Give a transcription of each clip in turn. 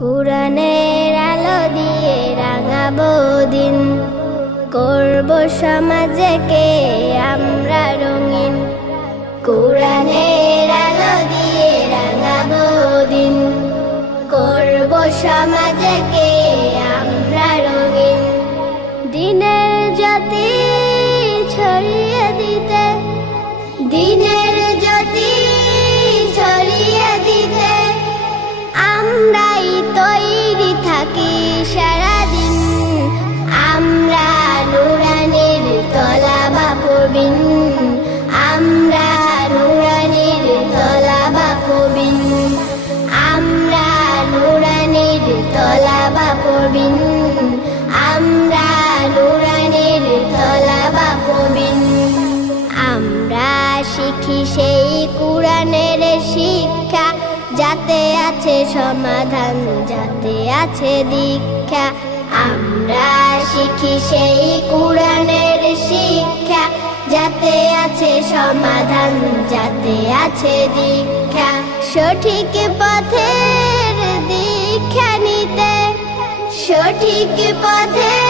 কোরআনের আলো দিয়ে রাঙাবো দিন। করব সমাজকে আমরা রঙিন। কোরআনের আমরা আমরা শিখি সেই শিক্ষা। যাতে আছে সমাধান, যাতে আছে দীক্ষা। আমরা শিখি সেই কোরআনের শিক্ষা। যাতে আছে সমাধান, যাতে আছে দীক্ষা। সঠিক পথের সঠিক পথের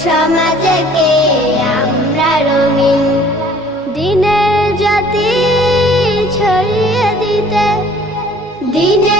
সমাজকে আমরা রঙিন দিনের জ্যোতি ছড়িয়ে দিতে। দিনের